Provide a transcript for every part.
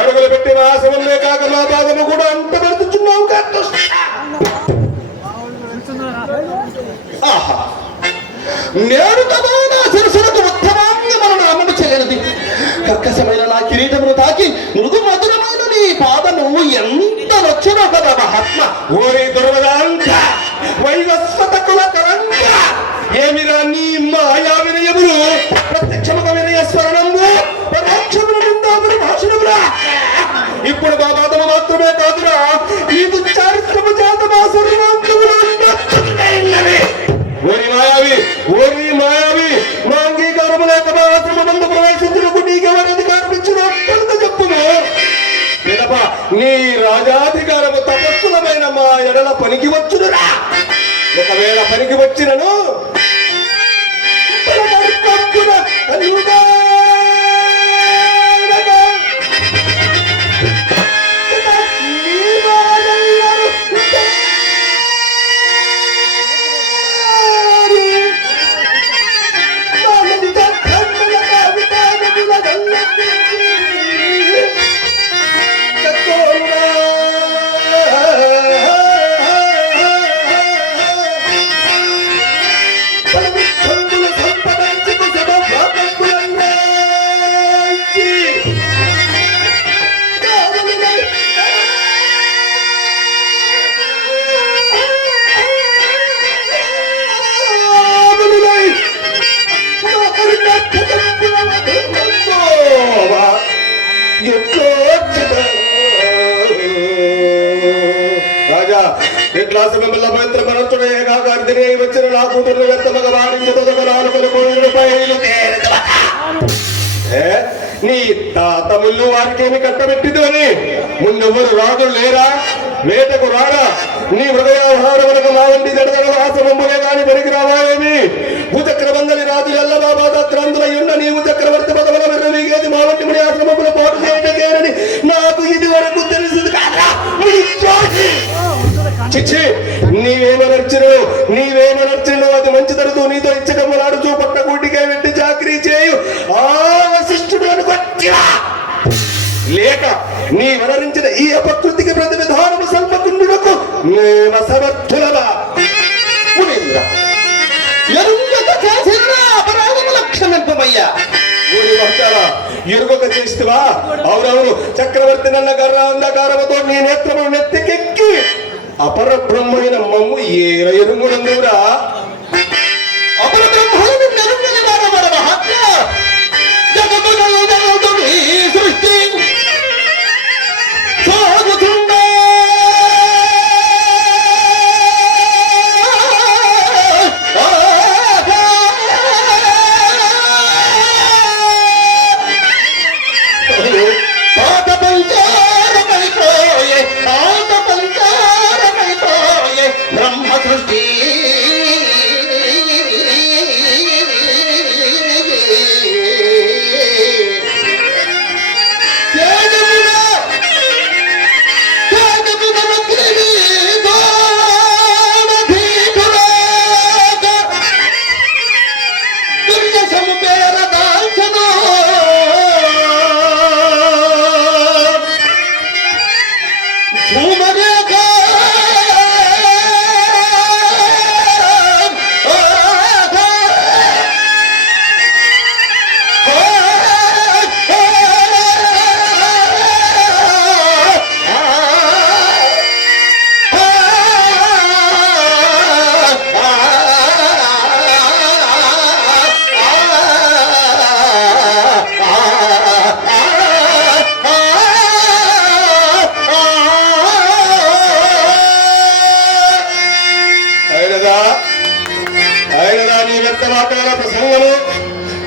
అడుగులు పెట్టి వాసవల్లే కాక మా భాగము కూడా అంతపడుతున్నావు కాదు. నేను తమానా శిరసులకు ఉత్తమాంగమును నామము చేయనది. కర్కశమైన నా కిరీటమును తాకి మృదు మధురమైన నీ పాదము ఎంత నచ్చునో కదా మహాత్మ. ఓరి దుర్వదాంత వైవస్వత కుల కరంగ ఏమిరా నీ మాయా వినయములు. ప్రత్యక్షముగా వినయ స్మరణము పరోక్షముల నిందాములు భాషణమురా. ఇప్పుడు మా పాదము మాత్రమే కాదురా ఈ దుశ్చారిత్రము చేత మా సర్వాంగములు ఓరి మాయావి, ఓరి మాయావి, మా అంగీకారము లేక మా ఆశ్రమ నందు ప్రవేశించుటకు నీకెవరు అధికారం ఇచ్చినట్టు చెప్పును. పిదప నీ రాజాధికారము తపస్సులమైన మా ఎడల పనికి వచ్చునురా. ఒకవేళ పనికి వచ్చినను వచ్చిన నా కూతురు వ్యక్తమగా నీ తాతముళ్ళు వారికేమి కట్టబెట్టిదు అని ముందెవ్వరు రాజులు లేరా? వేటకు రారా? నీ హృదయాహారములకు మా వంటి జడగల ఆశ్రమములే కాని పనికి రావాలేమి? భూచక్రమంగలి రాజు ఎల్లబాబాద క్రందులయ్యున్న నీవు చక్రవర్తి పదవుల మెర్రవీగేది మా వంటి ముడి ఆశ్రమముల పాటు చేయటకేనని నాకు ఇది వరకు తెలిసింది కాదా? చిచ్చి, నీవేమనర్చిను అది మంచి తరుతూ నీతో ఇచ్చటమ్మలాడుచూ పట్టగూటికే వెట్టి చాకరీ చేయు ఆ వశిష్ఠుడు అనుకొచ్చివా లేక నీ వనరించిన ఈ అపకృతికి ప్రతి విధానము సల్పకుండునకు మేము సమర్థులమా? మునీంద్ర ఎరుంగక చేసిన అపరాధము లక్షణమయ్యా. ఊరి వహచారా ఎరుగక చేస్తువా? అవునవును, చక్రవర్తి నన్న గర్ర అంధకారముతో నీ నేత్రమును నెత్తికెక్కి అపర బ్రహ్మైన మమ్ము ఏర ఎరుమునందురా. అపర బ్రహ్మను నెరుంగని వారమర మహాత్మ జగముగలుగలుగుని సృష్టి సాగుతుందా పాత పంచారమైపోయే బ్రహ్మ సృష్టి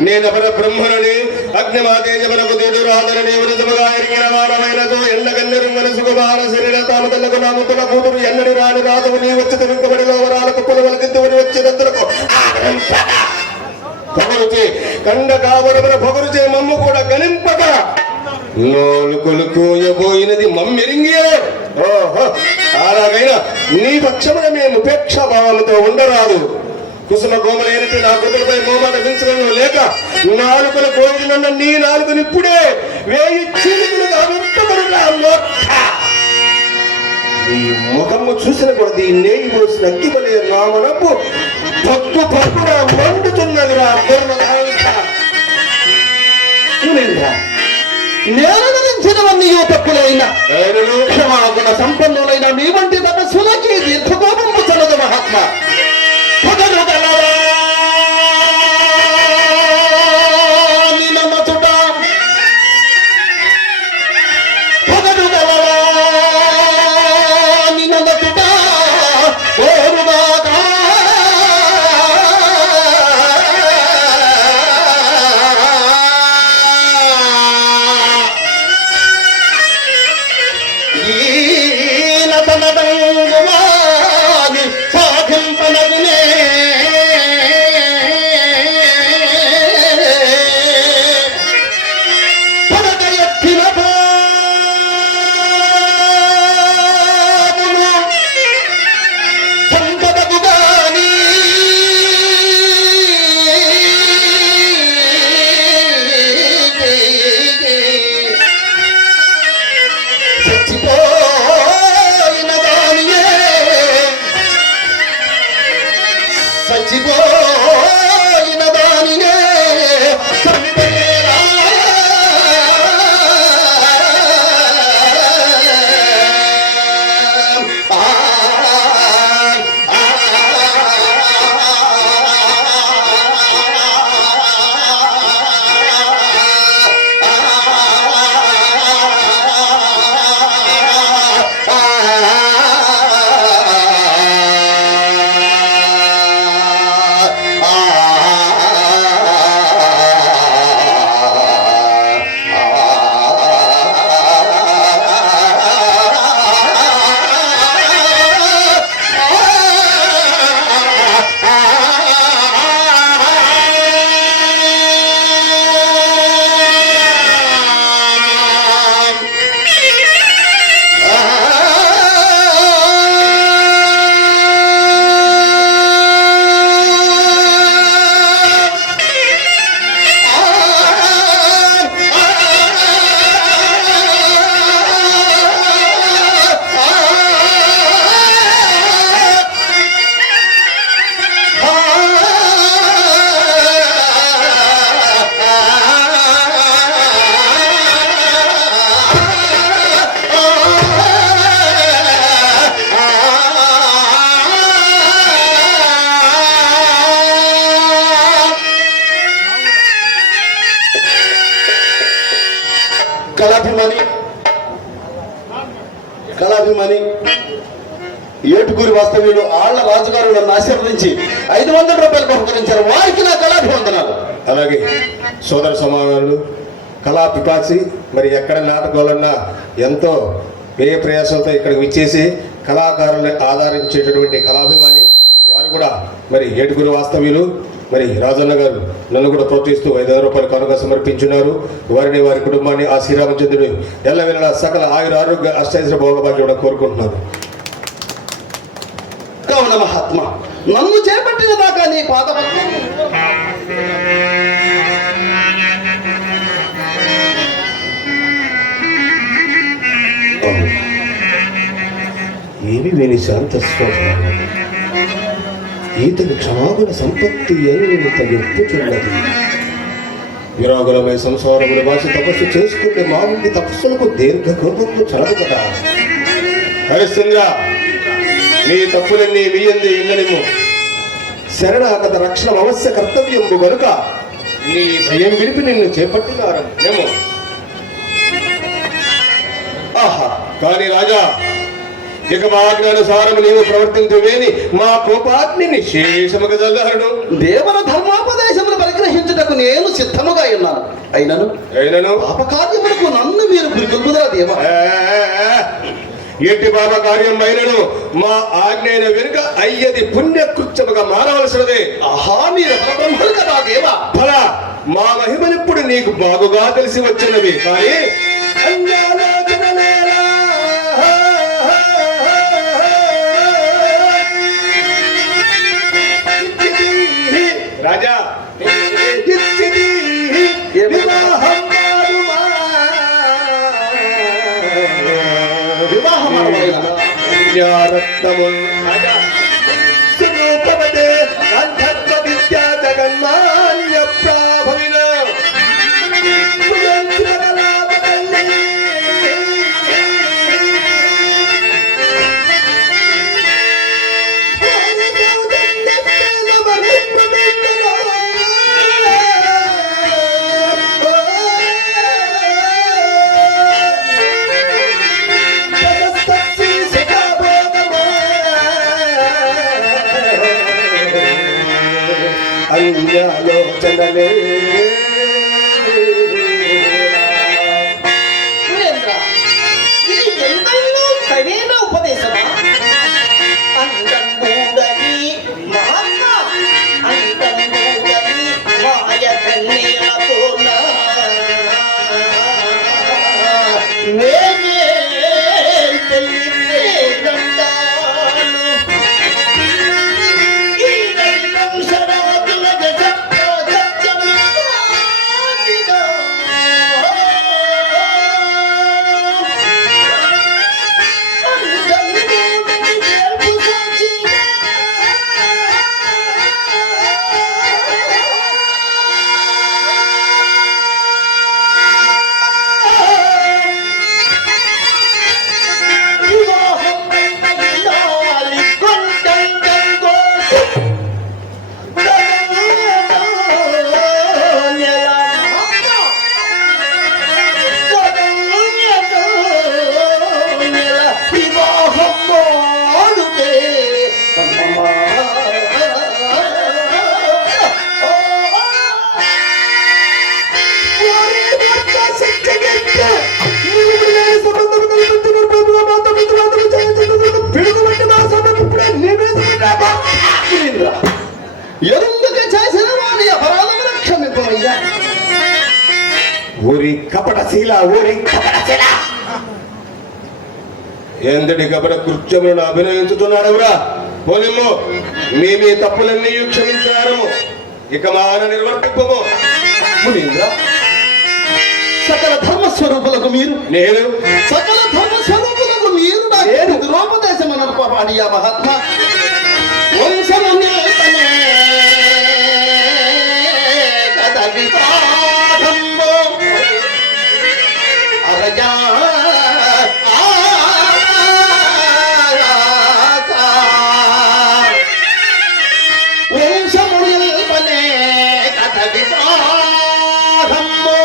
నేనపర బ్రహ్మణని అగ్నిమాతేజములకు తీరురాదరని నిజముగా ఎరిగిన వారమైనదో ఎన్నగన్నెరు మనసుకు వార శరీర తామతలకు నామతుల కూతురు ఎన్నడి రాని రాదువు నీ వచ్చి వెనుకబడిలో వరాలకు పొలవలకిద్దువుని వచ్చేదందులకు పొగరుచే కండ కావరమున పొగరుచే మమ్ము కూడా గణింపక నోలు కొలుకోయబోయినది మమ్మెరింగే. ఓహో, అలాగైనా నీ పక్షమున మేము ఉపేక్ష భావముతో ఉండరాదు. కుసుమ గోమలైనట్టు నా కుదురుపై మోమాట పెంచడం లేక నాలుకల కోరినన్న నీ నాలుకని ఇప్పుడే వేయి చీలికలుగా విప్పబడురా మూర్ఖ. ఈ ముఖము చూసిన కొద్ది నేయి పోసిన అగ్గిపలే నామనపు పక్కు పక్కున మండుతున్నదిరా నేను గణించినవన్నీ తప్పులైన క్షమాగుణ సంపన్నులైన మీ వంటి తపస్సులకి దీర్ఘకోపము చలదు మహాత్మా. కళాభిమాని ఏటుకూరి వాస్తవ్యుడు ఆళ్ల రాజుగారు నన్ను ఆశీర్వదించి 500 రూపాయలు బహుకరించారు. వారికి నా కళాభివందనాలు. అలాగే సోదర సమానులు కళా పిపాసి మరి ఎక్కడ నాటకాలన్నా ఎంతో వ్యయ ప్రయాసంతో ఇక్కడికి విచ్చేసి కళాకారుల్ని ఆదరించేటటువంటి కళాభిమాని వారు కూడా మరి ఏటుకూరి వాస్తవ్యులు మరి రాజన్న గారు నన్ను కూడా ప్రోత్సహిస్తూ 500 రూపాయలు కానుక సమర్పించున్నారు. వారిని వారి కుటుంబాన్ని ఆ శ్రీరామచంద్రుడు ఎల్లవేళలా సకల ఆయుర ఆరోగ్య అష్టైశ్వర్య భోగభాగ్యం కోరుకుంటున్నాను. కావున మహాత్మ నన్ను చేపట్టిన దాకా నీ పాదపద్మం ఏమి విని శాంత స్వభావం ఈతని క్షమాగుణ సంపత్తి ఎంత ఎప్పుచున్నది. విరాగులమై సంసారముల భాష తపస్సు చేసుకుంటే మా ఉండి తపస్సులకు దీర్ఘ కోపంలో చలదు కదా. హరిశ్చంద్ర నీ తప్పులన్నీ మీ అందే ఇన్ననిము. శరణాగత రక్షణ అవశ్య కర్తవ్యంబు గనుక నీ భయం విడిపి నిన్ను చేపట్టినారేమో. ఆహా కానీ రాజా ఇక మా ఆజ్ఞానుసారము నీవు ప్రవర్తించవేని మా కోపాగ్ని నిశేషముగా జల్లారను. దేవన ధర్మోపదేశములు పరిగ్రహించుటకు నేను సిద్ధముగా ఉన్నాను. అయినను పాపకార్యములకు నన్ను మీరు గురికొల్పుదరా దేవ. ఎట్టి పాప కార్యం అయినను మా ఆజ్ఞైన వెనుక అయ్యది పుణ్యకృత్యముగా మారవలసినదే. ఆహా మీరు పరబ్రహ్మలు కదా దేవ. ఫలా మా మహిమనిప్పుడు నీకు బాగుగా తెలిసి వచ్చినవి కానీ రత్నము స్వరూపవతే గాంధర్వ విద్యా జగన్మాన్య ప్రాభవిన అన్యాలోచనలే వీరేంద్ర, ఇది ఎంతైనా సరైన ఉపదేశమా? అంతంగూడని మహాత్మ, అంతంగూడని మాయ కన్యలతోన నేనే తెలియదండాను. ఈ దైవం సరాతుల జగత్ప్రజత్యమిదాటిదో. అంతంగూడని గెలుపు సాక్షిగా వివాహం అయినాలి కొండంగో వివాహం మాడుతే ఎందుకు చేసిన వారి అపరాధముల క్షమింపమయ్యా. ఊరి కపటశీల ఊరి కపటశీల ఎంతటి కపట కృత్యములను అభినయించుతున్నాడవురా. పోనిమ్ము, మేమే తప్పులన్నీ క్షమించారము, ఇక మాన నిర్వర్తింపము. మునీంద్ర, సకల ధర్మస్వరూపులకు మీరు, నేను సకల ధర్మస్వరూపులకు మీరు నాకు దురోపదేశం అనర్పడి ఆ మహాత్మ వంశమునే కథ విపాఠంబో అరజా వంశమునే కథ విపాఠంబో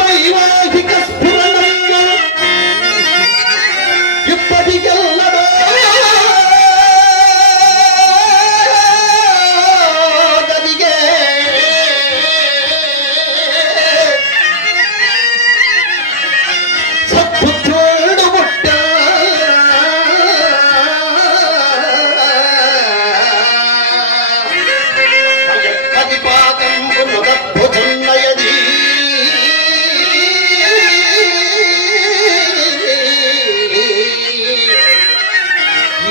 వైవాహిక స్ఫురణంగా ఇప్పటికెల్లడో గదిగే సత్పుత్రుడు పుట్ట పదిపాకం పునఃపుజన్నయది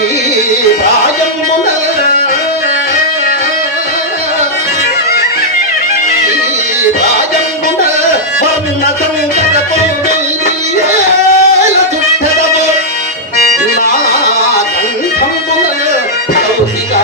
ఈ రాజమున ఈ రాజమున వర్ణ సంకట పొందేల చుట్టదము నా కంఠమున కౌశికా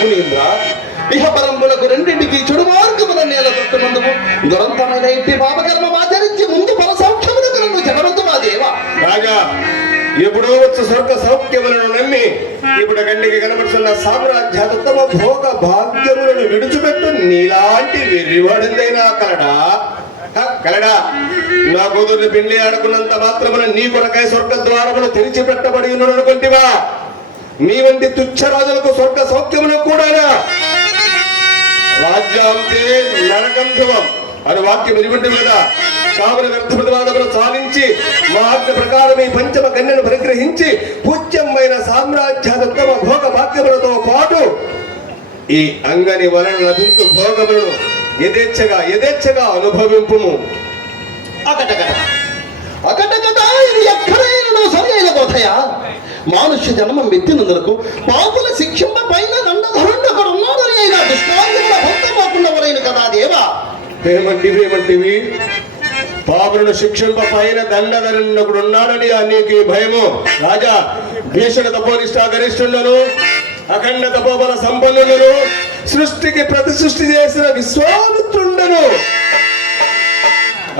మునీంద్ర, ఇహపరంబులకు రెండింటికి చెడు మార్గముల నేల చుట్టుమందుము దురంతమైన ఇంటి పాపకర్మ ఆచరించి ముందు ఫల సౌఖ్యములకు నన్ను జగవద్దు మా దేవా. రాజా, ఎప్పుడో వచ్చి స్వర్గ సౌఖ్యములను నమ్మి ఇప్పుడు గండికి కనబడుతున్న సామ్రాజ్యాతమ భోగ భాగ్యములను విడుచుపెట్టు నీలాంటి వెర్రివాడిందైనా కలడా కలడా? నా కూతుర్ని పెళ్లి ఆడుకున్నంత మాత్రమున నీ కొరకై స్వర్గ ద్వారములు తెరిచి పెట్టబడి ఉన్నాడు అనుకుంటివా? మీ వంటి తుచ్చ రాజులకు స్వర్గ సౌఖ్యములు కూడానా? రాజ్యాంతే నరకంధువం అని వాక్యం ఎదుగుంటే కదా. కావున వ్యర్థ ప్రతివాదములు సాధించి మా ఆజ్ఞ ప్రకారం ఈ పంచమ కన్యను పరిగ్రహించి పూజ్యమైన సామ్రాజ్యాతమ భోగ భాగ్యములతో పాటు ఈ అంగని వలన లభించు భోగములను యథేచ్ఛగా అనుభవింపుము. అకటకట ఇది ఎక్కడైనా చెప్పిన సరి అయిన బోధయ మానుష్య జన్మం ఎత్తినందులకు పాపుల శిక్షంప పైన దండధరుడు అక్కడ ఉన్నాడని అయినా దుష్టాంగముల భక్తమాకున్నవరైన కదా దేవా. ఏమంటివి పాపులను శిక్షంప పైన దండధరుడు ఉన్నాడని నీకు భయము. రాజా, భీషణ తపోనిష్ట గరిష్ఠులను అఖండ తపోబల సంపన్నులను సృష్టికి ప్రతి సృష్టి చేసిన విశ్వామిత్రుండను.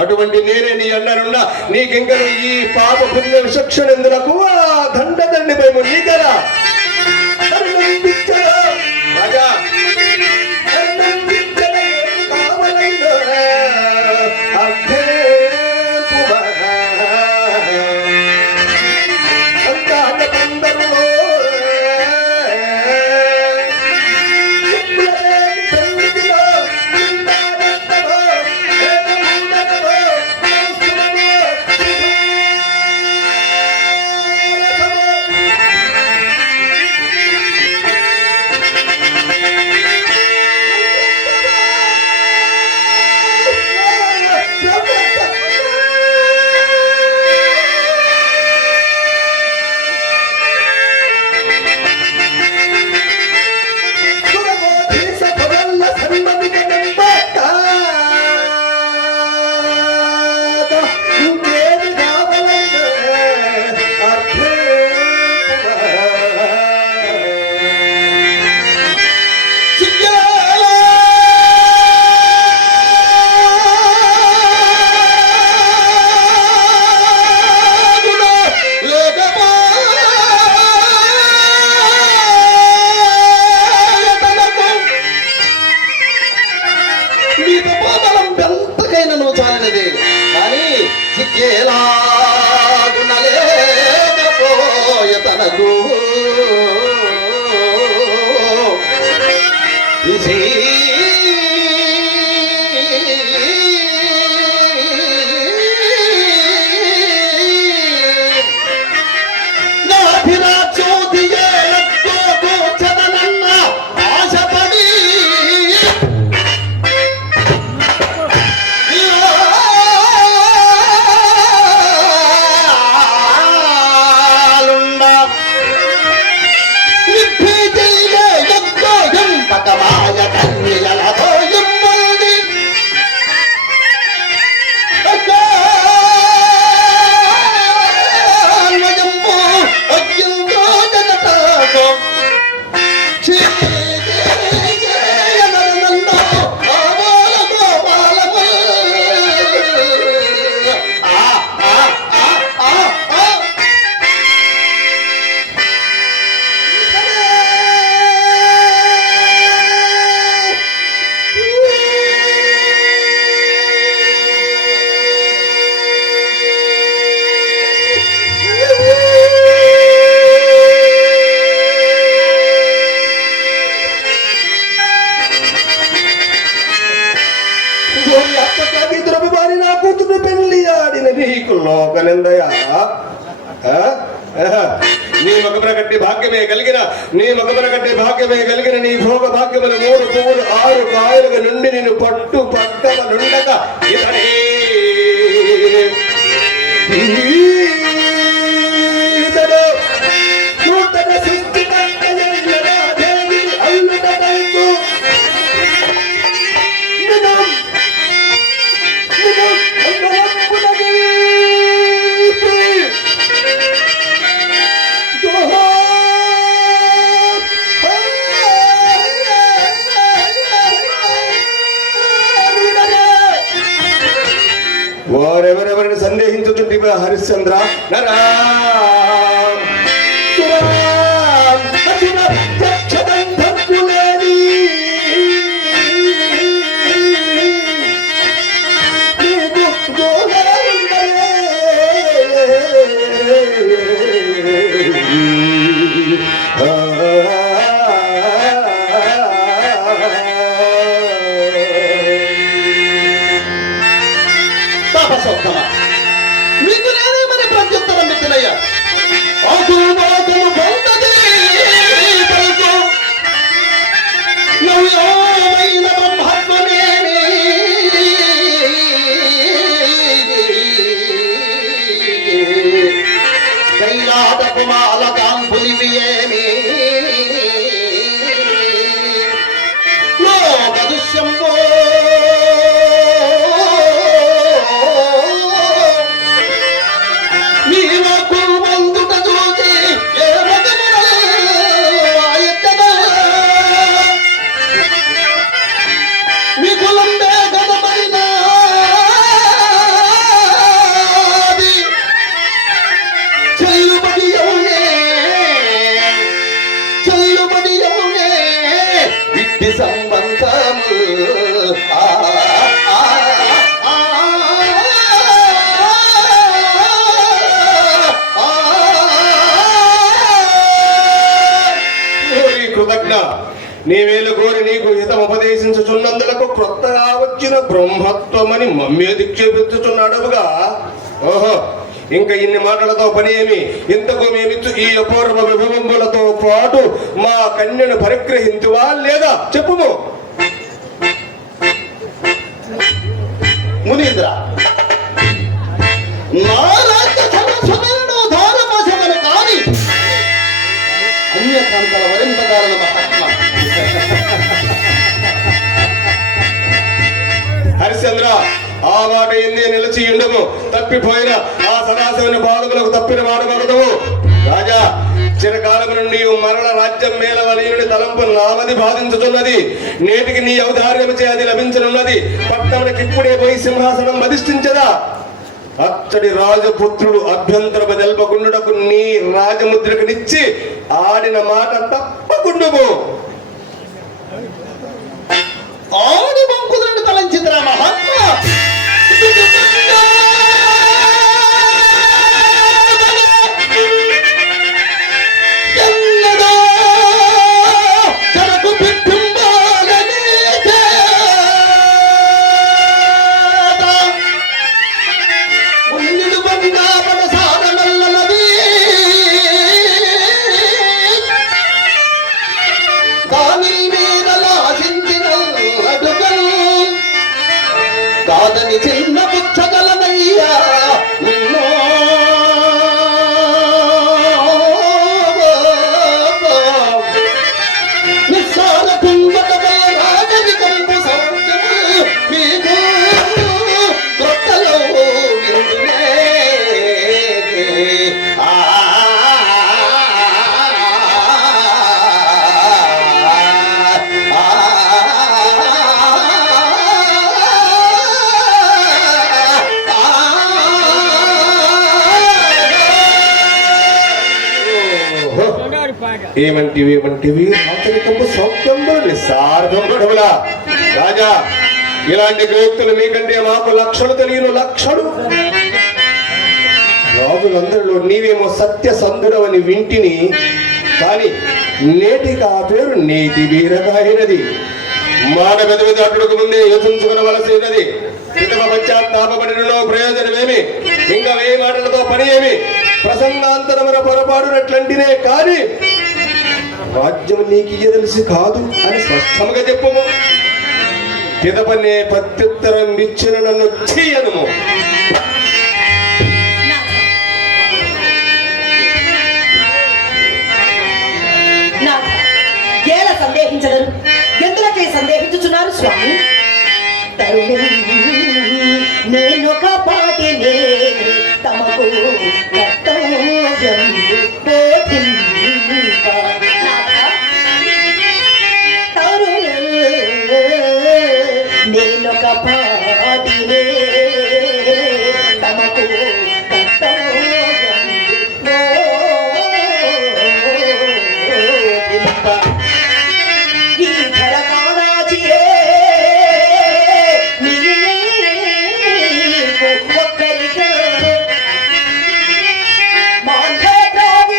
అటువంటి నేనే నీ అన్ననున్నా నీకింకను ఈ పాప పుణ్య విచక్షణ ఎందులకు ఆ దండదండి భయము నీకరా. రాజా, నీ మగమర కట్టి భాగ్యమే కలిగిన నీ భోగ భాగ్యముల 3 పువ్వులు 6 కాయలుగా నుండి నేను పట్టు పట్టవనుండక ఇతడే నూతన సృష్టి వారెవరెవరిని సందేహించుతుంటే హరిశ్చంద్ర నరా మీకు నేనేమని ప్రత్యుత్తరం ఇచ్చినయ్యా నవ్యమైన బ్రహ్మత్వమేమి సంబంధము ఆ ఆ ఆ కృతజ్ఞ నీవేలు కోరి నీకు హితం ఉపదేశించుచున్నందులకు క్రొత్తగా వచ్చిన బ్రహ్మత్వమని మమ్మే దిక్షేపించుచున్నాడుగా. ఓహో, ఇంకా ఇన్ని మాటలతో పని ఏమి? ఇంతకు మేమిచ్చు ఈ అపూర్వ విభవంబులతో పాటు మా కన్యను పరిగ్రహించువా లేదా చెప్పుము. మునీంద్ర, నా రాజ్య సమస్యలను ధారమసమను కాని అన్యకాంతల వరింపదారణ మహాత్మ. హరిశ్చంద్ర, ఆ మాట ఎందే నిలిచి ఉండము. తప్పిపోయిన ఆ సదాశివుని పాదములకు తప్పిన వాడగలదు. రాజా, చిరకాలం నుండి మరణ రాజ్యం మేలవలీయుని తలంపు నామది బాధించుతున్నది. నేటికి నీ ఔదార్యము చే అది లభించనున్నది. పట్టణమునికి ఇప్పుడే పోయి సింహాసనం అధిష్ఠించదా. అచ్చడి రాజపుత్రుడు అభ్యంతరము తెల్పకుండుటకు నీ రాజముద్రకునిచ్చి ఆడిన మాట తప్పకుండుము. ఆడి బంకులను తలంచిద్రా మహాత్మ. కాదని చిన్న పుచ్చగలనయ్యా నిన్నో నిస్సార కుంభకమయ రాజని కంపు సౌఖ్యము మీకు కొత్తలో విందునే. ఏమంటివి రాచరికము సౌఖ్యములు నిస్సార్థములా. రాజా, ఇలాంటి వ్యక్తులు మీకంటే మాకు లక్షలు తెలియను. లక్షలు రాజులందరిలో నీవేమో సత్యసంధుడవని వింటిని, కానీ నేటికి ఆ పేరు నీతి వీరగాయినది. మాట పెదవిది అటుడుకు ముందే యోచించుకునవలసినది. పితమ పశ్చాత్తాపడినలో ప్రయోజనమేమి? ఇంకా వేయి మాటలతో పని ఏమి? ప్రసంగాంతరమున పొరపాటునట్లంటినే కానీ రాజ్యం నీకు తెలిసి కాదు అని స్పష్టంగా చెప్పుము. పిదపనే ప్రత్యుత్తరం ఇచ్చిన నన్ను చేయను. ఎలా సందేహించగలరు? ఎందులకే సందేహించుచున్నారు స్వామి? నేనొక పాటినే తమకు కర్తవ్యం నేనొక పాటినే తమకు కర్తవ్యం ఈ ధర కాదాచియే ఒక్కరిగా మాంధ్రాగి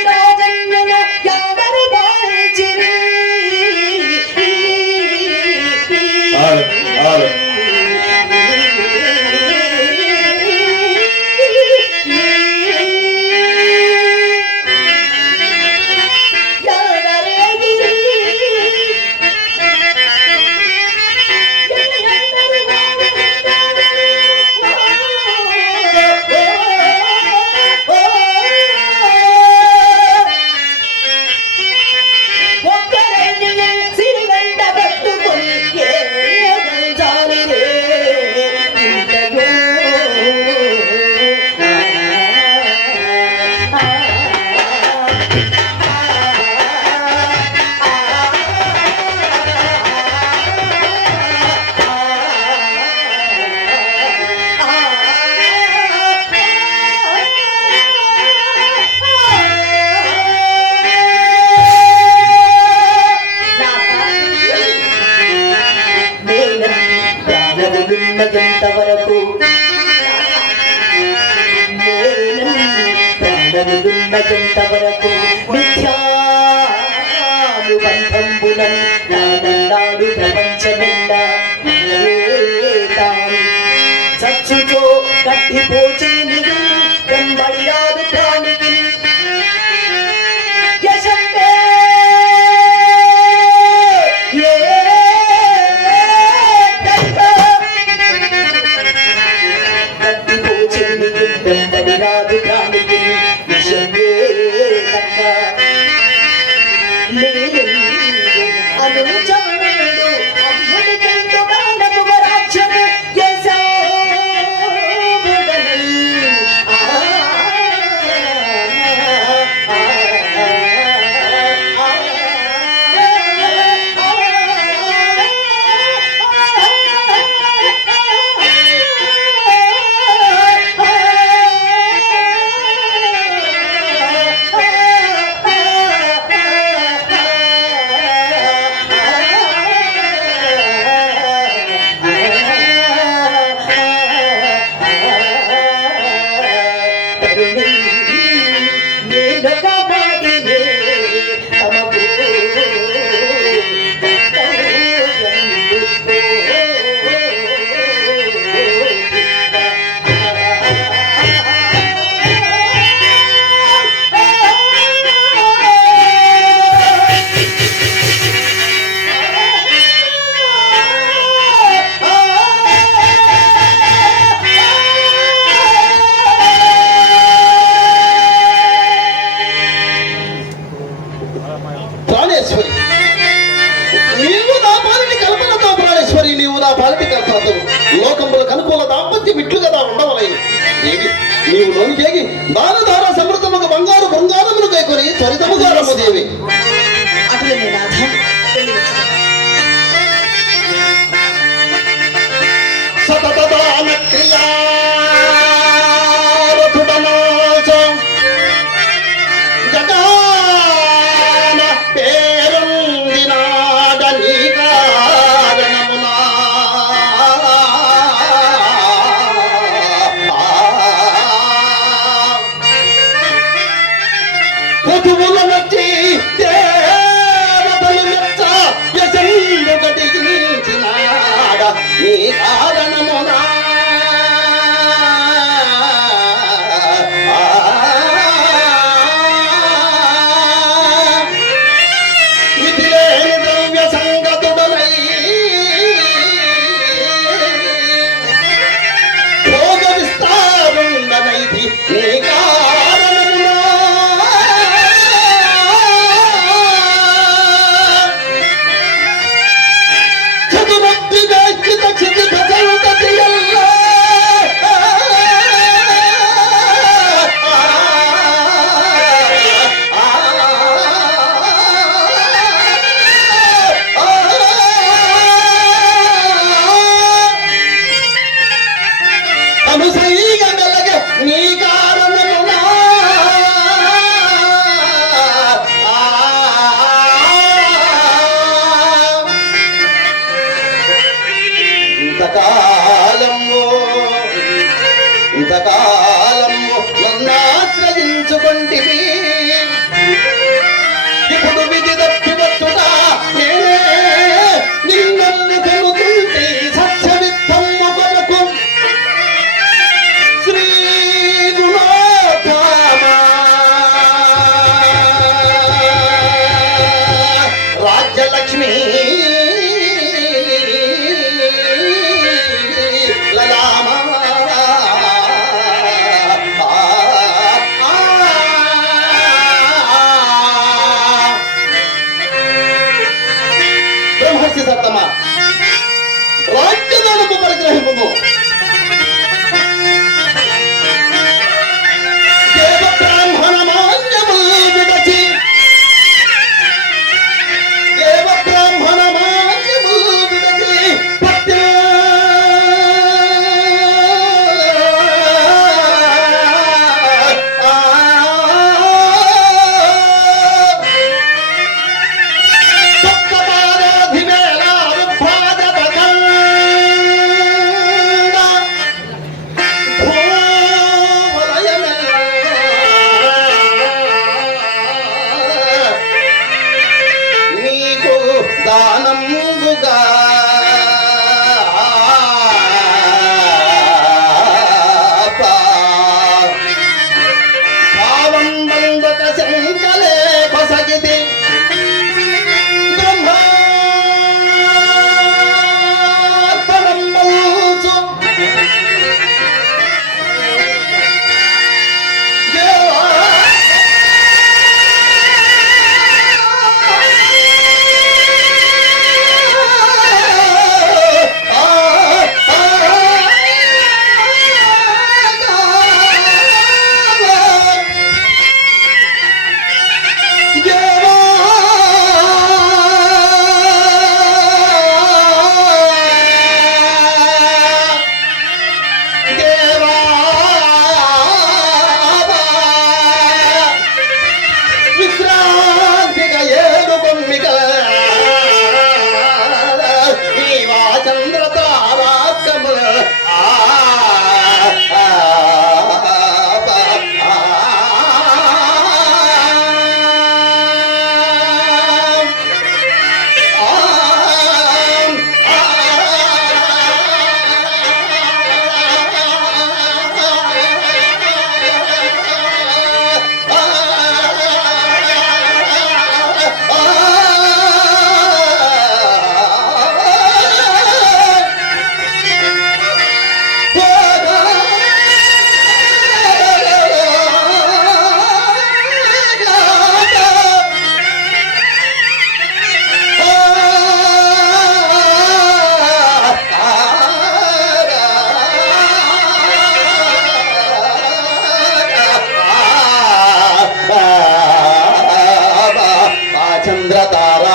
కనులున్నంత వరకు మిథ్యానుబంధంబునన్ నాడు ప్రపంచమెండా చచ్చుతో కట్టిపోచే నిధు వెంబడిరాదు ప్రాణికి యశంతే కట్టిపోచే నిధు వెంబడిరాదు ప్రాణికి యశంతే అనుచరుడు అమ్ముడికెందు బాణము రాజ్యము ప్రాణేశ్వరి, నీవు నా పాలిటి కల్పనతో ప్రాణేశ్వరి, నీవు నా పాలిటి కల్పనతో లోకములకు అనుకూల దాంపత్యం ఇట్లు కదా ఉండవలేను. నీవు లోనికేగి దానధార సమృద్ధముగా బంగారు బృంగారములు కైకొని త్వరితముగా రమ్మదేవి. అటులనే నాథ సతతదాన క్రియారతుడనాశం జగాన పేరొందినాడ నీ కారణమునా కుతువుల నచ్చి దేవతలు మెచ్చ యశందు గటించినాడ నీ కారణమునా విధిలేని ద్రవ్య సంగతుడనై భోగ విస్తారుండనైతి నీ కారణమునా చతురబ్ది వేష్టిత క్షితిత సంతతియల్ల అనుసైగ మెలగ నీ కారణమునా ఇంతకాలము నన్నాశ్రయించుకొంటివి, ఇప్పుడు విధి తప్పివచ్చుట నేనే నిన్నల్ని కొనుకుంటే సత్యవిత్తమ్ము కొరకు శ్రీ గుణోత్తమ రాజ్యలక్ష్మి లలామ బ్రహ్మర్షి సత్తమ రాజ్యదానము పరిగ్రహింపు. దేవ బ్రాహ్మణ మాన్యములు విడచి దేవ బ్రాహ్మణ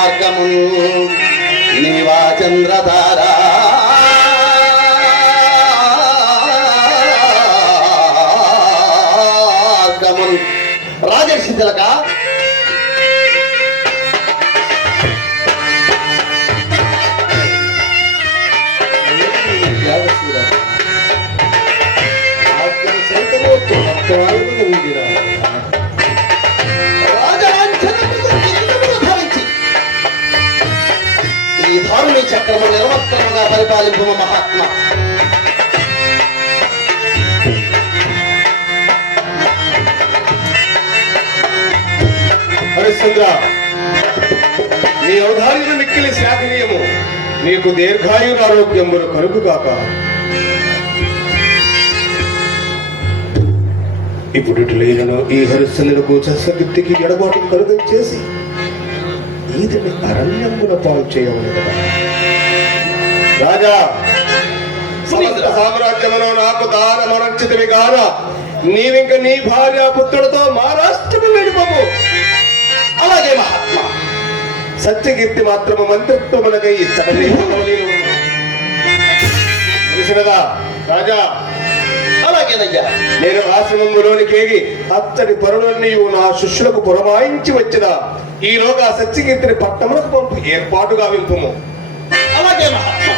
మార్గము నీవా చంద్రతారా రాజర్షి తిలక ఈ ధర్మీ చక్రము నిర్వర్తనంగా పరిపాలింపు మహాత్మా. హరిశ్చంద్ర, నీ అవధార్యులు మిక్కిలి శాఖనీయము. నీకు దీర్ఘాయురారోగ్యములు కలుగు కాక. ఇప్పుడు లేనను ఈ హరిశ్చంద్రులకు చస్సగిత్తికి ఎడబాటు కలుగ చేసి ఈతని అరణ్యముల పాలు చేయవలె కదా. రాజా, సమస్త సామ్రాజ్యమును నాకు దానమనర్చితివి గాన నీవింక నీ భార్య పుత్రుడితో మహారాష్ట్రము వెళ్ళిపోము. అలాగే మహాత్మా. సత్యకీర్తి మాత్రము మంత్రిత్వమునకై తెలిసినదా రాజా? అలాగేనయ్యా. నేను ఆశ్రమంలోనికి ఏగి అత్తడి పరులన్నీ నా శిష్యులకు పురమాయించి వచ్చిన ఈలోగా సత్యకీర్తిని పట్టములకు పంపు ఏర్పాటుగా వింపుము. అలాగే మహాత్మా.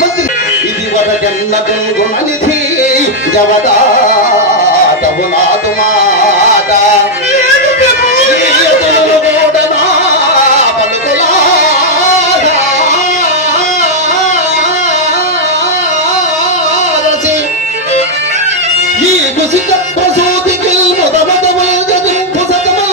మంత్రి ఇది వరగన్న గుణనిధి జవదాటవు నాదు మాట ఈ గుసిక ప్రసూతికి మొదమొదము పుసకము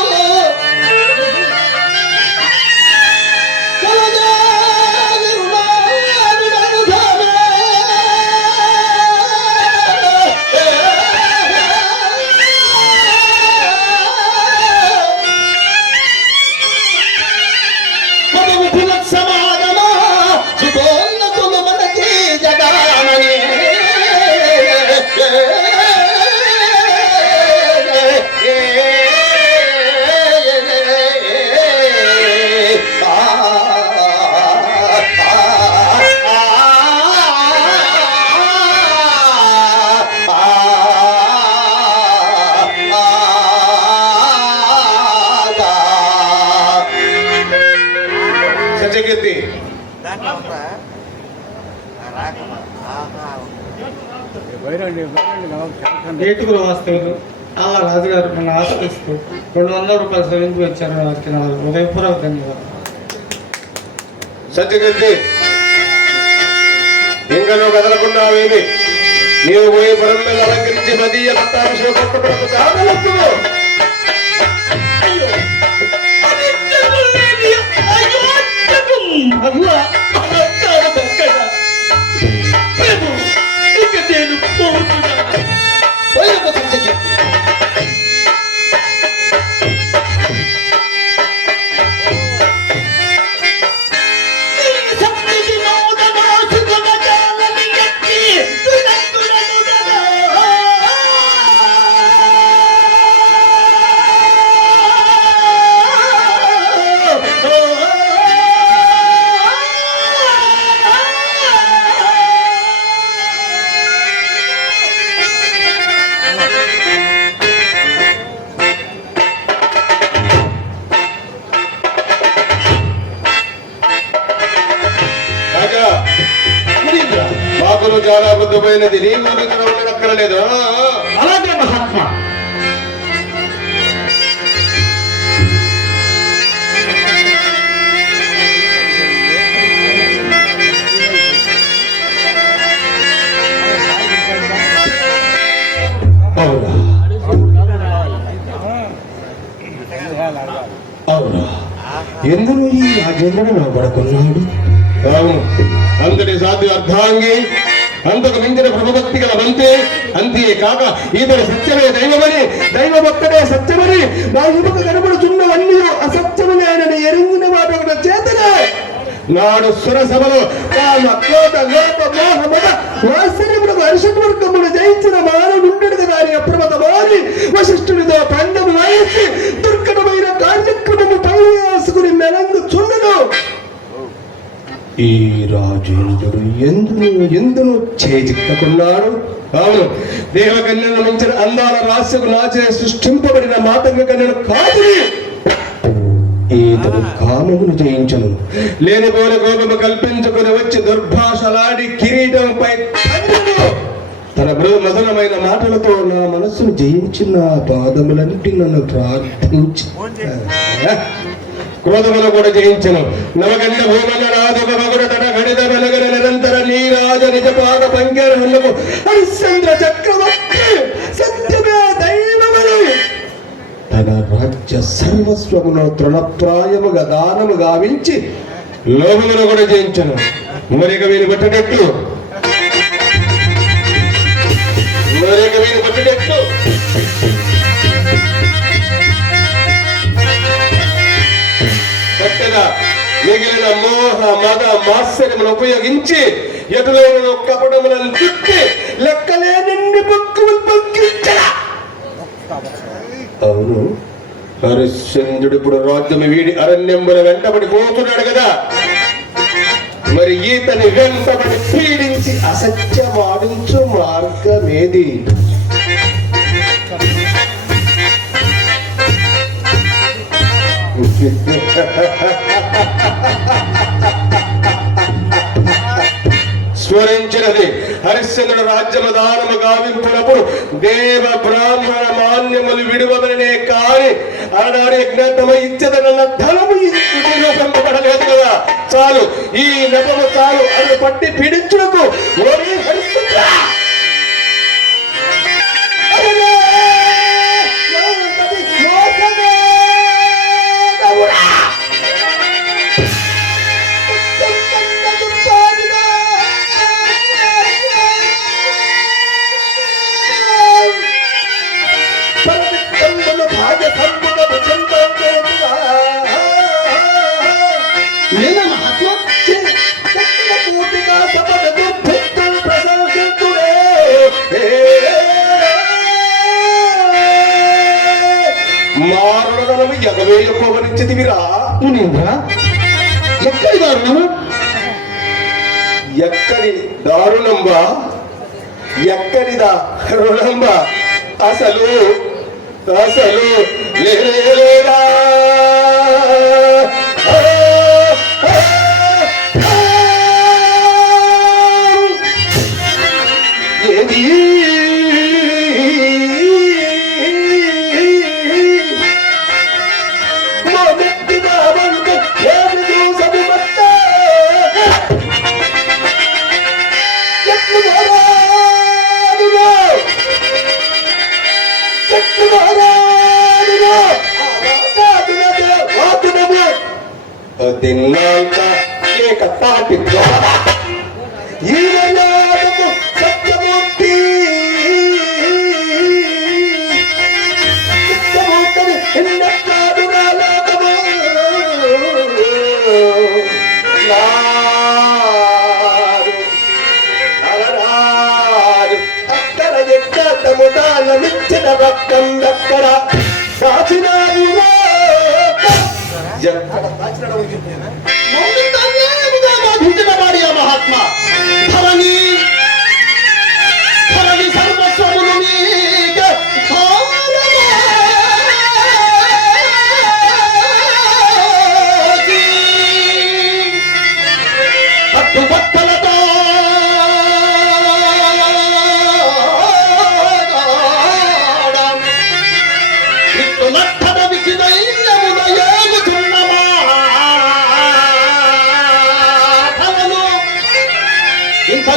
సమాగమా సుగోన్నతులు మనకి జగానని సత్యకీర్తి, ఏటుగురు వాస్తవులు ఆ రాజుగారు మన ఆశ్రయిస్తూ 200 రూపాయలు సవించి వచ్చారు. వారికి నా హృదయపూర్వక ధన్యవాదాలు. సత్యకీర్తి, ఇంకా నువ్వు కదలకున్నావేమి? నీవు పోయి పురం మీద అలంకరించి మదీయ పట్టాభిషేకం కొట్టుటకు చాలవద్దు. ఇక నేను పోతున్నా. బాగులు చాలా బుద్ధమైనది. నీ ఊరికి ఉండక్కర్లేదు. అలాగే మహాత్మా. అవునా, ఎందుకు ఈ రాజేంద్రుడు నిలబడుకున్నాడు? అవును, అంతటి సాధ్య అర్ధాంగి, అంతకు మించిన ప్రభుభక్తి గల మంత్రి, అంతేకాక ఇతడు సత్యమే దైవమని, దైవమొక్కడే సత్యమని నా యువకు కనబడుచున్నవన్నీ అసత్యమని ఆయనని ఎరింగిన వాటి చేతనే నాడు సురసభలో కామ క్రోధ లోప మోహ మద వాత్సల్యములకు అరిషడ్వర్గమును జయించిన మానవుడుండడు కదా అని అప్రమత్తమారి వశిష్ఠునితో పందము వహించి దుర్ఘటమైన కార్యక్రమము పైవేసుకుని ఈ రాజేంద్రుడు ఎందును చేజిక్కకున్నాడు. అవును, దేవకన్యను మించిన అందాల రాశికు నాచే సృష్టింపబడిన మాతంగ కన్యను కాదు. ఈతను కామమును జయించను, లేనిపోయిన కోపము కల్పించుకుని వచ్చి దుర్భాషలాడి కిరీటంపై తన మధురమైన మాటలతో నా మనస్సును జయించిన పాదములంటి నన్ను ప్రార్థించి క్రోధమును కూడా జయించను. నవగండ భూమన రాధవ మగుడు తన గడిత వెలగన నిరంతర నీరాజ నిజ పాద పంకేరములకు హరిశ్చంద్ర చక్రవర్తి సత్యమే దైవములు తన రాజ్య సర్వస్వమును తృణప్రాయముగా దానము గావించి లోహమును కూడా జయించను. మరిక వీలు పట్టేటట్లు కొత్తగా మిగిలిన మోహ మద మాత్సర్యమును ఉపయోగించి ఎటులోను కపటములను చుట్టి లెక్కలేనన్ని బొక్కులు పంకించరా. అవును, హరిశ్చంద్రుడు ఇప్పుడు రాజ్యము వీడి అరణ్యముల వెంటబడి పోతున్నాడు కదా, మరి ఈతని వెంటబడి పీడించి అసత్యమాడించు మార్గమేది? స్మరించినది హరిశ్చంద్రుడు రాజ్యము దానము గావింపునప్పుడు దేవ బ్రాహ్మణ మాన్యములు విడువమనే కాని ఆనాడు యజ్ఞాతమ ఇచ్చదనన్న ధనము పంపబడలేదు కదా. చాలు, ఈ నెపము చాలు అది పట్టి పీడించుటకు. మారణము ఎగవేయపోవనిచ్చితివిరా మునీంద్ర. ఎక్కడి దారుణము? ఎక్కడి దారుణంబా? ఎక్కడిదా రుణంబా? అసలు లేదా ఏది తిన్నాక లేక తాటి ఈ సత్యమూర్తి అక్కడ ఎక్కడము దానమిచ్చిన రక్తం ఎక్కడ దాచినారు? మహాత్మా ధరణి సర్వస్వములు నీకే పట్టుబట్టలతో ఇంత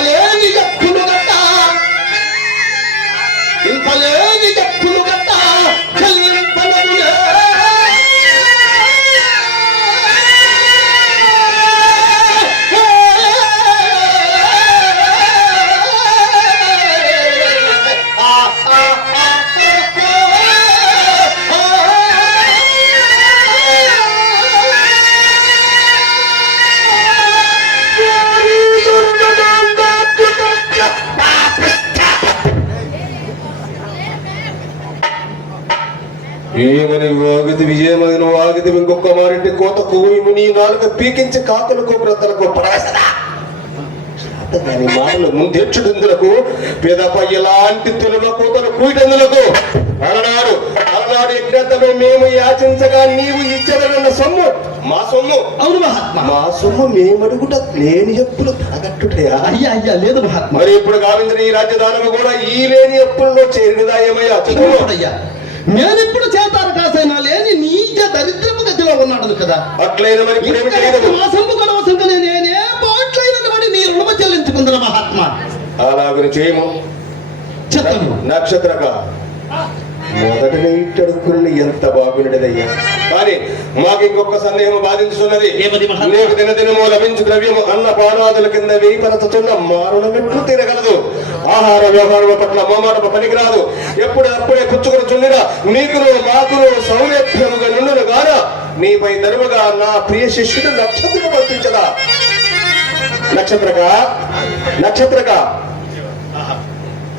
ఏమని వాగిది విజయమని వాగిది ఇంకొక మారింటి కోత కోయిము నీ నాలుక పీకించి కాకులకు బ్రతలకు పడేస్తా కానీ మాటలు ముందెచ్చుడుందులకు పెదప ఎలాంటి తెలుగు కూతలు కూటందులకు అలనాడు యజ్ఞతలో మేము యాచించగా నీవు ఇచ్చదన్న సొమ్ము మా సొమ్ము. అవును మహాత్మా. మా సొమ్ము మేమడుగుట లేని ఎప్పులు తగట్టుటయా? అయ్యా అయ్యా లేదు మహాత్మా. మరి ఇప్పుడు గావించిన ఈ రాజ్యదానము కూడా ఈ లేని ఎప్పుల్లో చేరినదా ఏమయ్యా? అయ్యా నేనిప్పుడు చేతారు కాసైనా లేని నీచ దరిద్రపు గతిలో ఉన్నాడు కదా. అట్లయిన మరి మాసంపు కలవసంగా నేనే పోట్లైనటువంటి నీ రుణమ చెల్లించుకుందరు మహాత్మా. అలాగని చేయము. చెత్తము నక్షత్రక మొదటనే ఇట్టడుకుని ఎంత బాగుండేదయ్యా. కానీ మాకు ఇంకొక సందేహం బాధించుతున్నది. నీకు దినదినము లభించు ద్రవ్యము అన్న పానాదుల కింద వేయిపరచుతున్న మారుణమెట్లు తిరగలదు. ఆహార వ్యవహారం పట్ల మోమాటము పనికిరాదు. అప్పుడే పుచ్చుకుని చుండినా నీకును మాకును సౌలభ్యముగా నుండును గాన నీపై ధర్మగా నా ప్రియ శిష్యుడు నక్షత్రము పంపించదా. నక్షత్రక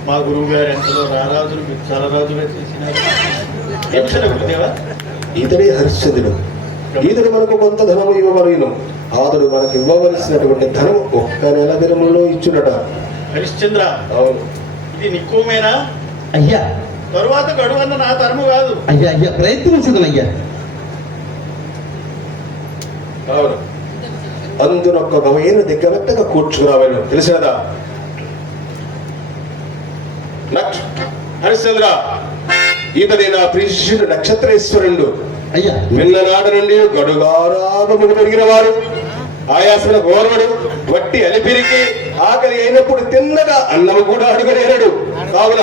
మా గురువు గారు ఎంతలో రారాజులు విచారరాజుగా చేసినారు. ఇతడే హరిశ్చంద్రుడు. ఈతడు మనకు కొంత ధనము ఇవ్వవలెను. అతడు మనకు ఇవ్వవలసినటువంటి ధనము ఒక్క నెల దినములో ఇచ్చునట. హరిశ్చంద్ర, అవును. ఇది నిక్కుమేనా? అయ్యా తరువాత గడువన్న నా తరము కాదు. అయ్యా అయ్యా ప్రయత్నించదనయ్యా. అవును. అందునొక్క గవైన దిగ్గమెత్తగా కూర్చుకురావాను తెలిసినదా. హరిశ్చంద్ర, ఈతడే నా ప్రియుడు నక్షత్రేశ్వరుడు. అయ్యా విన్ననాడు నుండి గడుగారాగములు పెరిగిన వారు, ఆయాసన గోరవడు, వట్టి అలిపిరికి ఆకలి అయినప్పుడు తిన్నగా అన్నము కూడా అడుగనేరడు. కావున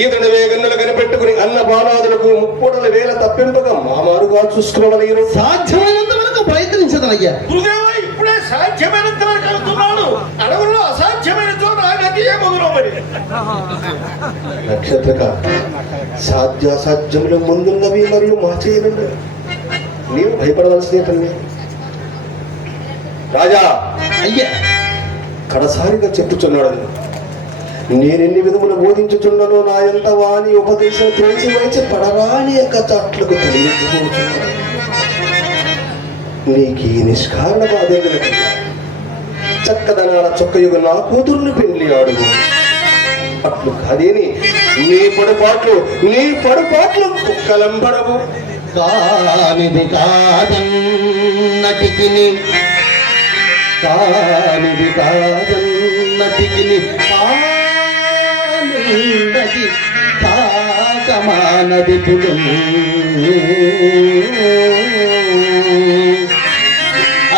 ఈతడి వేగన్నులు కనిపెట్టుకుని అన్న బాణాదులకు ముప్పుడల వేల తప్పింపగా మామారుగా చూసుకోవలేరు. సాధ్యమైనంత వరకు ప్రయత్నించదనయ్యా. గురుదేవ ఇప్పుడే సాధ్యమైనంత వరకు అవుతున్నాడు. అడవుల్లో అసాధ్యమైన చోట గతి ఏమగునో మరి. నక్షత్రక సాధ్యాసాధ్యములు ముందున్నవి మరియు మార్చేయనుండు. నీవు భయపడవలసిన తల్లి. రాజా అయ్యా కడసారిగా చెప్పుచున్నాడు. నేనెన్ని విధములు బోధించుచున్నానో నా ఎంత వాణి ఉపదేశం తెలిసి వచ్చి పడరాని యొక్క చట్లకు తెలియకపోతున్నాడు. నీకు ఈ నిష్కారణ బాధ్యతల చక్కదనాల చొక్కయుగ నా కూతుర్ని పెళ్లి అడుగు. అట్లు కాదేని నీ పడుపాట్లు కుక్కలంబడవు. కానిది కాదన్నటికిని కానిది కాదన్నటికిని కానున్నది కాకమానది పుడు.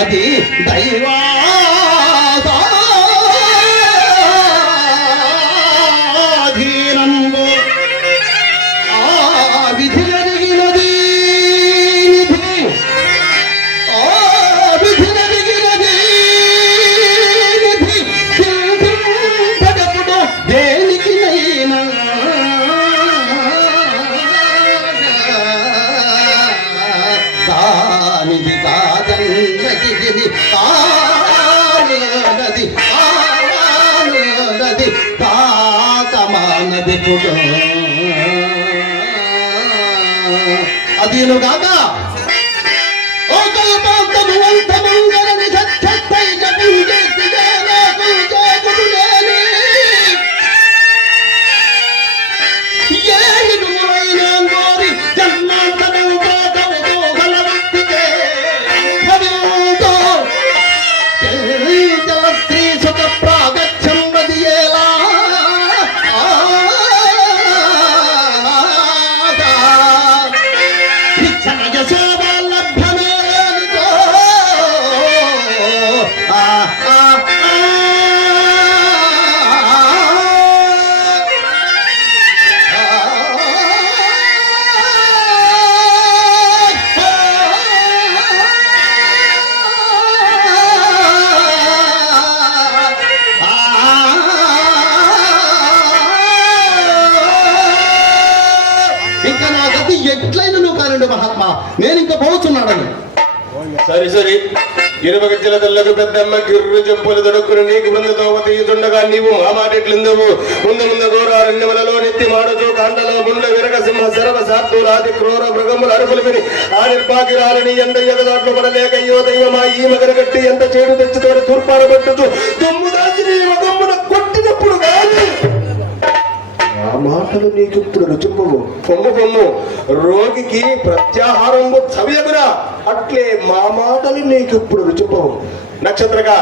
అది దైవాధీనంబు ఆ విధి జరిగినది. ఆ విధి జరిగినది విధి చింతింపడపుడు దేనికి నైనా. కానిది కాదన్నది కానది కానది కాకమానది పుడు. అదీనుగాక ఓ కల్పాంతము అంతమంగళని సత్యత్తైక పూజేతిదేనే పూజేకుడులేని ఏడుములైన గోరి జన్మాంతరం కాకముతో గలవత్తికే భవితో చల స్త్రీ సుఖ ప్రాగచ్చం వదియేలా. ఇంకా నా గతి ఎట్లయినా నువ్వు కానండి మహాత్మా. నేను ఇంకా పోతున్నాడని. సరి ఇరువ గజ్జల తెల్లకు పెద్దమ్మ గిర్రు చెప్పులు దొడుక్కుని నీకు బృందతో తీయుచుండగా నీవు మా మాటెట్లిందువు ముందు ఘోరారణ్యములలో నెత్తి మాడుతూ కాండలో ముండ్ల విరగ సింహ శరవ సాత్తులాది క్రూర మృగముల అరుపులు విని ఆ నిర్భాగ్యురాలని ఎండ ఎగదాట్లు పడలేక అయ్యో దయ్యమా ఈ మగరగట్టి ఎంత చేడు తెచ్చుతోడు తూర్పారబట్టుతూ దుమ్ము దాచి నీ ముఖమున కొట్టినప్పుడు కాదు ఆ మాటలు నీకిప్పుడు రుచిపోవు పొమ్ము రోగికి ప్రత్యాహారము చవియగురా అట్లే మా మాటలు నీకిప్పుడు రుచిపోవు నక్షత్రగా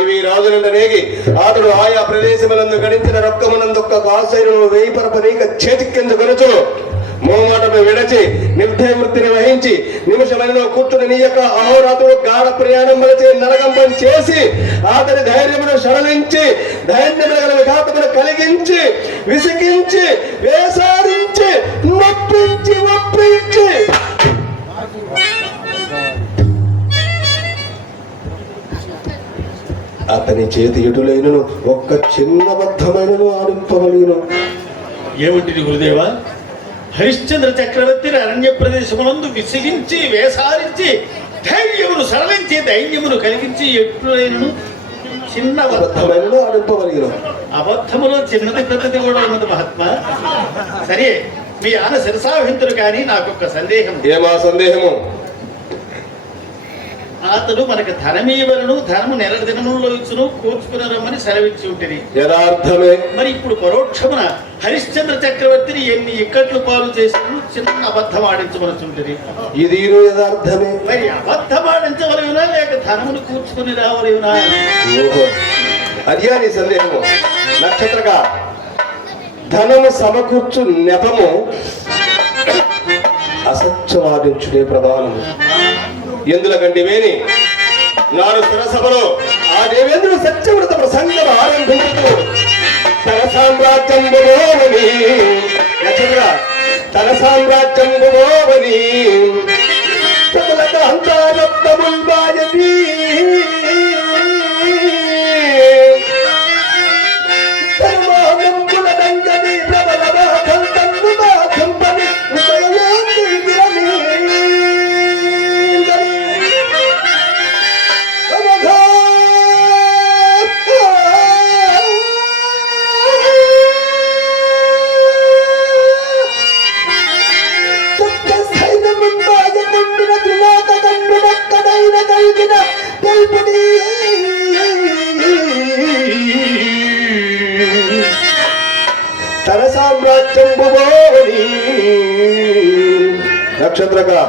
ఇవి రాజులంట రేగి అతడు ఆయా ప్రదేశములందు గడించిన రొక్కమునందొక్క కాసైను వేయి పరపనీక చేతికెందుకొనచు మోమాటను విడచి నిర్దయ వృత్తిని వహించి నిమిషమైన కూర్చుని నీ యొక్క అహోరాత్రుడు గాఢ ప్రయాణం వలచే నరగంపం చేసి అతని ధైర్యమును సడలించి ధైర్యమును గల విఘాతమును కలిగించి విసిగించి వేసారించి ఒప్పించి అతని చేతి ఎటులైనను ఒక్క చిన్న బద్ధమైనను ఆడింపగలిగిన ఏమిటిది గురుదేవా? హరిశ్చంద్ర చక్రవర్తిని అరణ్య ప్రదేశమునందు విసిగించి వేసారించి ధైర్యమును సడలించి ధైర్యమును కలిగించి ఎట్లైనను చిన్న బద్ధమైనను ఆడింపగలిగిన అబద్ధములో చిన్నది పెద్దది కూడా ఉన్నది మహాత్మా. సరే, మీ ఆన శిరసావహింతులు కానీ నాకొక సందేహం. ఏమా సందేహము? అతడు మనకు ధనమీవలను ధనము నెల దినములో ఇచ్చును కూర్చుకుని రమ్మని సెలవిచ్చి ఉంటుంది. యథార్థమే. మరి ఇప్పుడు పరోక్షమున హరిశ్చంద్ర చక్రవర్తిని ఎన్ని ఇక్కట్లు పాలు చేసినను చిన్న అబద్ధం ఆడించవలసి ఇది యథార్థమే. మరి అబద్ధం ఆడించవలయునా లేక ధనమును కూర్చుకుని రావలయునా? అదే నీ సందేహము. నక్షత్రగా ధనము సమకూర్చు నెపము అసత్యవాదించుడే ప్రధానము. ఎందులకంటే వేని నాడు సరసభలో ఆ దేవేంద్రుడు సత్యవ్రత ప్రసంగం ఆరంభించుతూ తన సామ్రాజ్యంబులోవని తన సామ్రాజ్యంబులోవని అంతారక్తముల్బాయని తన సామ్రాజ్యంబు నక్షత్రగా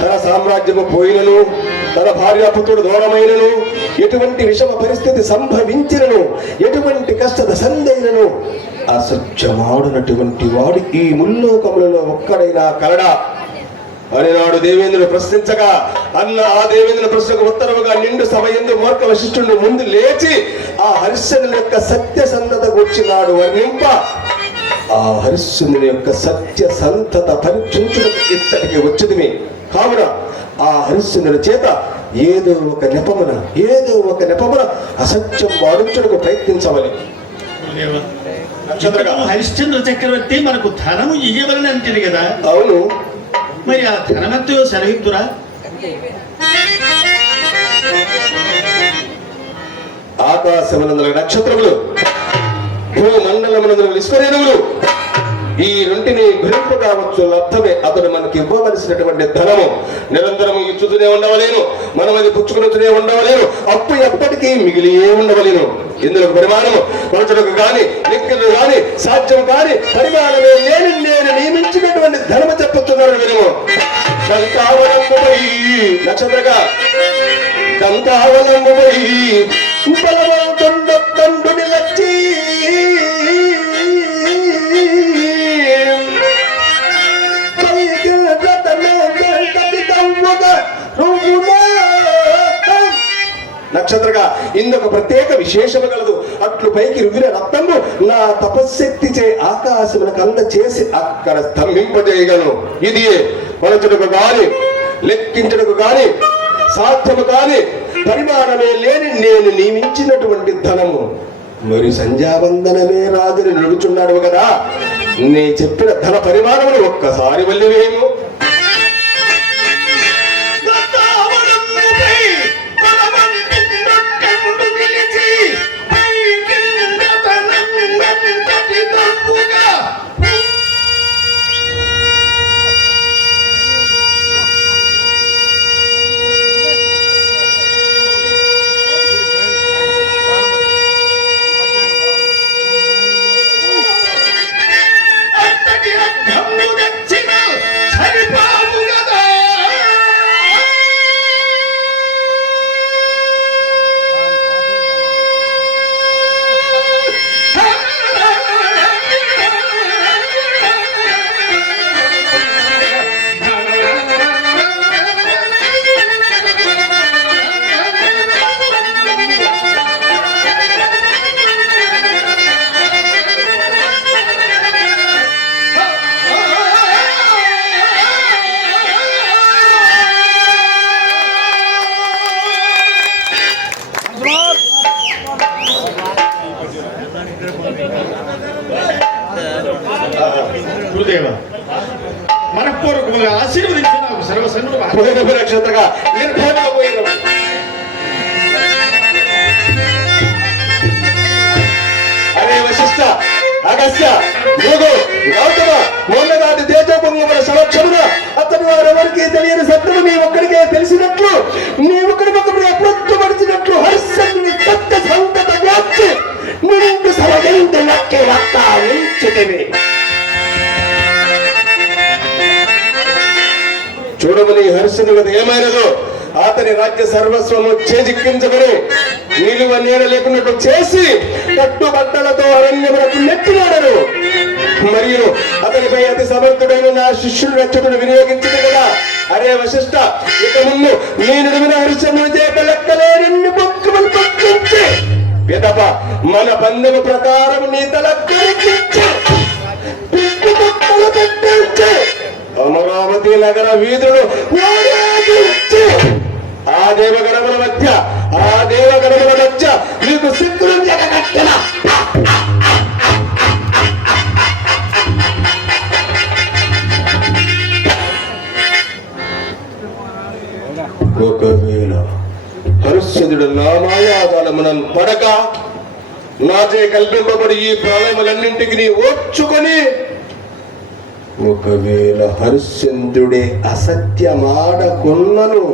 తన సామ్రాజ్యము పోయినను తన భార్యాపుత్రుడు దూరమైనను ఎటువంటి విషమ పరిస్థితి సంభవించినను ఎటువంటి కష్ట సందైనను అసత్యమాడునటువంటి వాడు ఈ ముల్లోకములలో ఒక్కడైనా కలడా అని నాడు దేవేంద్రుడు ప్రశ్నించగా అన్న ఆ దేవేంద్రుని ప్రశ్నకు ఉత్తరముగా నిండు సమయంలో మూర్ఖ వశిష్ఠుడు ముందు లేచి ఆ హరిశ్చంద్రుని యొక్క సత్యసంధత కూర్చున్నాడు వర్ణింప ఆ హరిశ్చంద్రుని యొక్క సత్యసంధత పరీక్షించుటకు ఇత్తడికి వచ్చింది. కావున ఆ హరిశ్చంద్రుని చేత ఏదో ఒక నెపమున అసత్యం వాడించుటకు ప్రయత్నించవలి. హరిశ్చంద్ర చక్రవర్తి మనకు ధనము ఇయ్యవలని అంటుంది కదా? అవును. మరి ఆ ధనమంతో సెలవిద్దురా? ఆకాశమునందుల నక్షత్రములు భూమండలమునందుల విశ్వరేణువులు ఈ రెంటిని గురింపు కావచ్చు అర్థమే అతడు మనకి ఇవ్వవలసినటువంటి ధనము నిరంతరము ఇచ్చుతూనే ఉండవలేను, మనం అది పుచ్చుకునే ఉండవలేను, అప్పు ఎప్పటికీ మిగిలియే ఉండవలేను. ఇందులో పరిమాణము కొలచడకు గాని లెక్కలు గాని సాధ్యం కాని పరిమాణమే లేని నేను నియమించినటువంటి ధనము చెప్పుతున్నాను వినము. గంతావలంబుపై నక్షత్రగా గంతావలంబుపై బలవంతుడు లచ్చి నక్షత్రగా ఇందొక ప్రత్యేక విశేషము కలదు. అట్లు పైకి రువిన రక్తము నా తపశక్తి చే ఆకాశమునకు అంద చేసి అక్కడ స్తంభింపజేయగలను. ఇది కొలచుటకు గాని లెక్కించుటకు గాని సాధ్యము కాని పరిమాణమే లేని నేను నియమించినటువంటి ధనము. మరి సంధ్యావందనమే రాజుని నడుచున్నాడు కదా, నీ చెప్పిన ధన పరిమాణమును ఒక్కసారి వల్లివేము. నక్షత్రగా నిర్భయంగా పోయిన అరే వశిష్ఠ, అగస్త్య, భృగు, గౌతమ, మొన్ననాటి తేజపుంగముల సమక్షమున అతడు వారెవరికి తెలియని సత్యము నీ ఒక్కడికే తెలిసినట్లు, నీ ఒక్కడి పక్కన ప్రత్యపరిచినట్లు హరిశ్చంద్రుని సత్య సంతత వ్యాప్తి నిండు సలగిందు నక్కి రక్త ఉంచితివి. చూడమని హరిశ్చంద్రుడు ఏమైనదో అతని రాజ్య సర్వస్వము చేజిక్కించబడి నిలువ నీడ లేకున్నట్టు చేసి కట్టుబట్టలతో అరణ్యములకు నెట్టినాడను. మరియు అతనిపై అతి సమర్థుడైన నా శిష్యుడు రక్షకుడు వినియోగించింది కదా. అరే వశిష్ఠ, ఇక ముందు నేను విన హరిశ్చంద్రుని చేత లెక్కలేని బొక్కులు పక్కించి పిదప మన పందెము ప్రకారం నీ తల కొరికించి పిప్పి బొక్కలు పెట్టించి అమరావతి నగర వీధులు ఊరేగించి ఆ దేవగణముల మధ్య నీకు సిక్కులు జగకట్టిన ఒకవేళ హరిశ్చంద్రుడు నా మాయాజాలమునన్ పడక నాచే కల్పింపబడి ఈ ప్రాణములన్నింటికి నీ ఓర్చుకొని ఒకవేళ హరిశ్చంద్రుడే అసత్యమాడకున్నను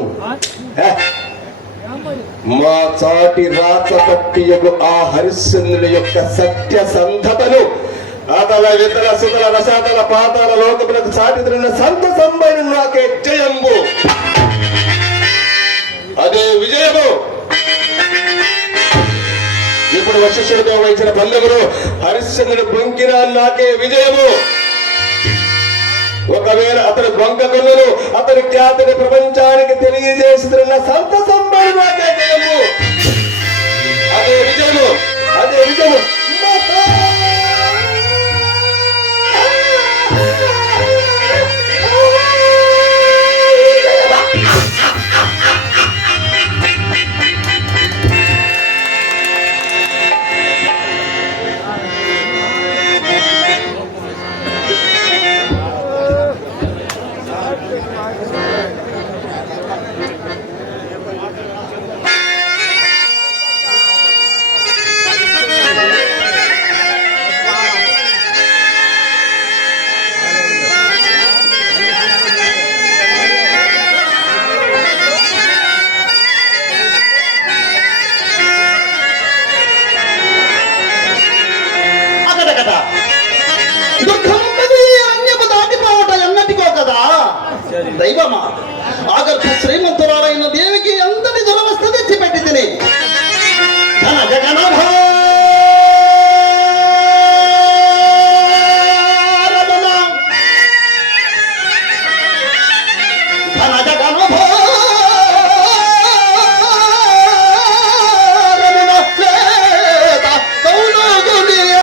మా చాటి రాచపట్టియగు ఆ హరిశ్చంద్రుని యొక్క సత్య సంధతను అతల వితల సుతల రసాతల పాతాల లోకములకు చాటిదిరిన సంత సంబైన నాకే జయంబు, అదే విజయము. ఇప్పుడు వశిష్ఠుడితో వహించిన పందెములు హరిశ్చంద్రుడు బొంకిన నాకే విజయము. ఒకవేళ అతను బొంకకులను అతని ఖ్యాతిని ప్రపంచానికి తెలియజేసిన సంత సంబైన నాకే